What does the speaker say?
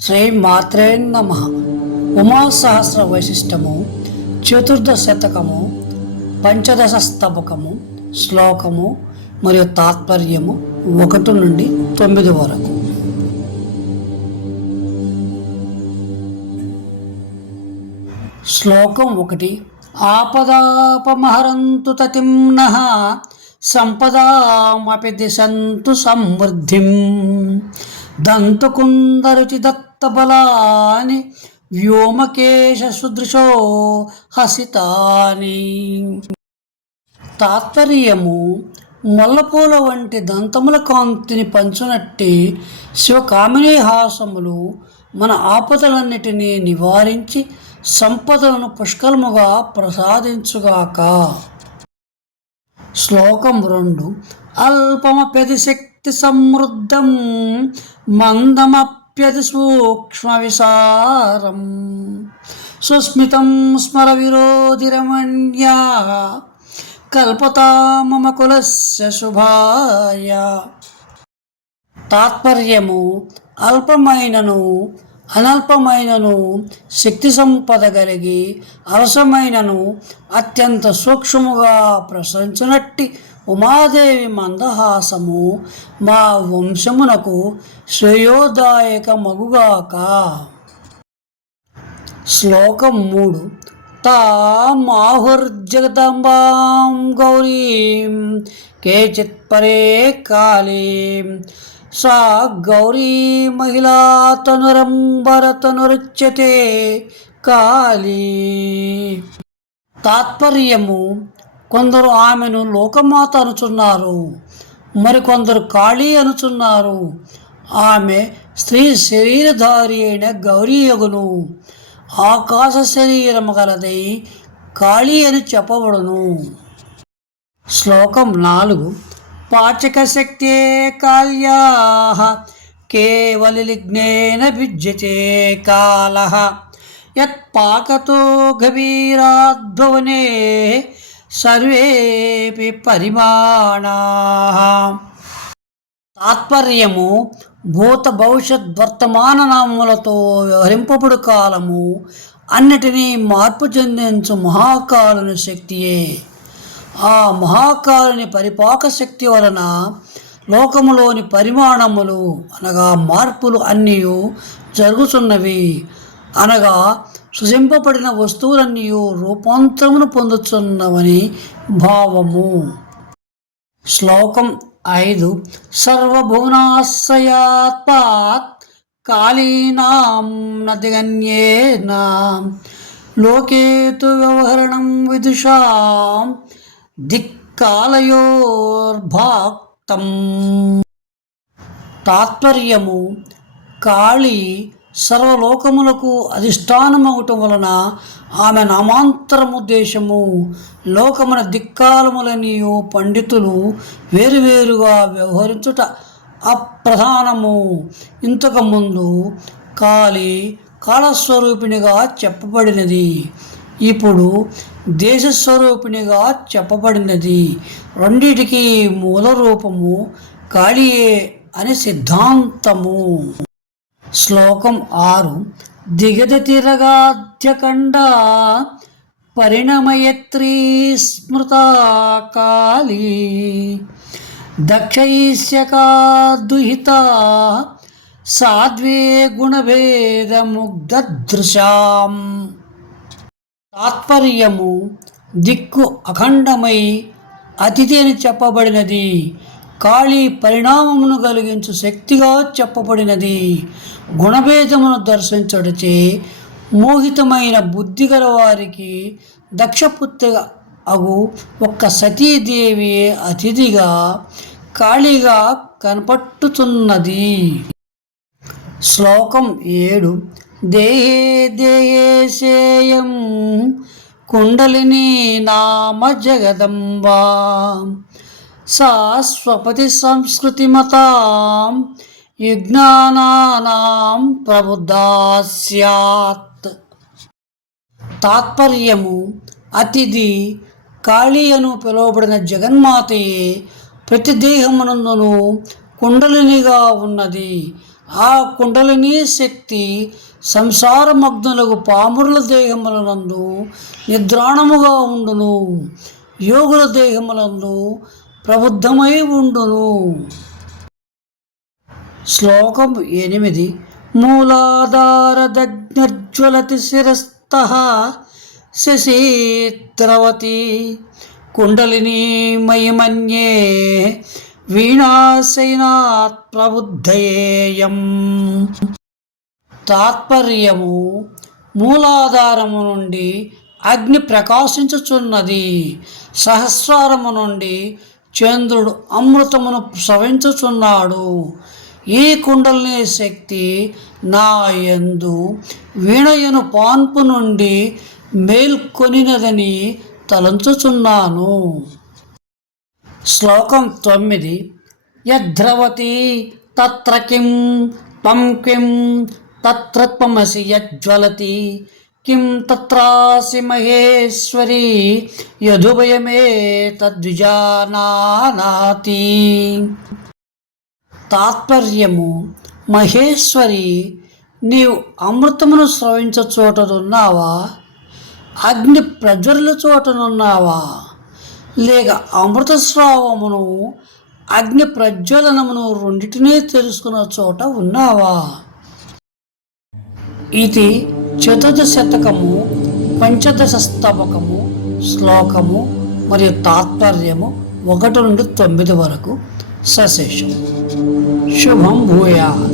శ్రీ మాత్రే నమ. ఉమాసహస్ర వైశిష్టము చతుర్దశ శతకము పంచదశ స్తబకము శ్లోకము మరియు తాత్పర్యము ఒకటి నుండి తొమ్మిది వరకు. శ్లోకం ఒకటి ఆపదాపమహరంతు తతిం సంపదామపి దిశంతు సమృద్ధిం. దంతకుందరుచి దత్తబలాని వ్యోమకేశ సుదృశో హసితాని. తాత్పర్యము మొల్లపూల వంటి దంతముల కాంతిని పంచునట్టి శివకామినీ హాసములు మన ఆపదలన్నిటినీ నివారించి సంపదలను పుష్కలముగా ప్రసాదించుగాక. శ్లోకం రెండు. అల్పమప్యది శక్తి సమృద్ధం మందమప్యతి సూక్ష్మ విసారం. సుస్మితం స్మర విరోధిరమణ్యా కల్పతా మమ కులస్య శుభాయ. తాత్పర్యము అల్పమైనను అనల్పమైనను శక్తి సంపద కలిగి అలసమైనను అత్యంత సూక్ష్మముగా ప్రసరించినట్టి ఉమాదేవి మందహాసము మా వంశమునకు శ్రేయోదాయక మగుగాక శ్లోకం మూడు. తామాహుర్జగదంబాం గౌరీం కేచిత్ పరే కాళీం. సా గౌరీ మహిళా తనురంబరతనురుచ్యతే కాళీ తాత్పర్యము కొందరు ఆమెను లోకమాత అనుచున్నారు మరికొందరు కాళీ అనుచున్నారు. ఆమె స్త్రీ శరీరధారి అయిన గౌరీయగును ఆకాశ శరీరము గలదై కాళీ అని చెప్పబడును. శ్లోకం నాలుగు. పాచక శక్తే కాళ్యా కేవలిగ్నేన భిజ్యతే కాల. యత్పాకతో గభీరాద్భవనే సర్వేపి పరిమాణా. తాత్పర్యము భూత భవిష్యత్ వర్తమాన నామములతో వ్యవహరింపబడు కాలము అన్నిటినీ మార్పు చెందించు మహాకాలుని శక్తియే. ఆ మహాకారుని పరిపాక శక్తి వలన లోకములోని పరిమాణములు అనగా మార్పులు అన్నీ జరుగుతున్నవి అనగా సృజింపబడిన వస్తువులన్నీ రూపాంతరమును పొందుతున్నవని భావము. శ్లోకం ఐదు. సర్వభువనాశ్రయాత్పాత్ కాళీనాం నదిగన్యేన లోకేతు వ్యవహరణం విదుషాం దిక్కాలయోర్భాక్తం. తాత్పర్యము కాళి సర్వలోకములకు అధిష్టానమవటం వలన ఆమె నామాంతరముద్దేశము లోకమున దిక్కాలములనియు పండితులు వేరువేరుగా వ్యవహరించుట అప్రధానము. ఇంతకుముందు కాళి కాళస్వరూపిణిగా చెప్పబడినది. ఇప్పుడు దేశస్వరూపిణిగా చెప్పబడినది. రెండిటికి మూల రూపము కాళీయే అని సిద్ధాంతము. శ్లోకం ఆరు. దిగదతిరగాధ్యకండ పరిణమయత్రీ స్మృతా కాళీ దక్షైష్యకా దుహిత సాధ్వే గుణభేదముగ్ధదృశాం. తాత్పర్యము దిక్కు అఖండమై అతిథి అని చెప్పబడినది. కాళీ పరిణామమును కలిగించు శక్తిగా చెప్పబడినది. గుణభేదమును దర్శించడచే మోహితమైన బుద్ధి గల వారికి దక్షపుత్రిగా అగు ఒక్క సతీదేవి అతిథిగా కాళీగా కనపట్టుతున్నది శ్లోకం ఏడు. దేహే శేయం కుండలిని నామ జగదంబా. సా స్వపతి సంస్కృతిమతాం యుజ్ఞానానాం ప్రబుద్ధా స్యాత్ తాత్పర్యము అతిథి కాళీ అను పిలువబడిన జగన్మాతయే ప్రతి దేహమునందును కుండలినిగా ఉన్నది. ఆ కుండలిని శక్తి సంసారమగ్నులకు పామురుల దేహములనందు నిద్రాణముగా ఉండును. యోగుల దేహములందు ప్రబుద్ధమై ఉండును. శ్లోకం ఎనిమిది. మూలాధారదజ్ఞర్జ్వలతి శిరస్థ శశిత్రవతి. కుండలిని మయమన్యే వీణాశైనాత్ ప్రబుద్ధయేయం తాత్పర్యము మూలాధారము నుండి అగ్ని ప్రకాశించుచున్నది. సహస్రారము నుండి చంద్రుడు అమృతమును స్రవించుచున్నాడు ఈ కుండలిని శక్తి నా యందు వీణయను పాన్పు నుండి మేల్కొనినదని తలంచుచున్నాను. శ్లోకం తొమ్మిది యద్రవతి తత్ర కిం త్వం కిం తత్ర త్వమసి యజ్వలతి కిం తత్రాసి మహేశ్వరి యదుభయమే తద్విజానానాతి. తాత్పర్యము మహేశ్వరి నీవు అమృతమును స్రవించ చోటనున్నావా అగ్ని ప్రజ్వరుల చోటనున్నావా లేక అమృత స్రావమును అగ్ని ప్రజ్వలనమును రెండింటినీ తెలుసుకున్న చోట ఉన్నావా? ఇది చతుర్దశతకము పంచదశ స్తవకము శ్లోకము మరియు తాత్పర్యము ఒకటి నుండి తొమ్మిది వరకు సశేషం. శుభం భూయా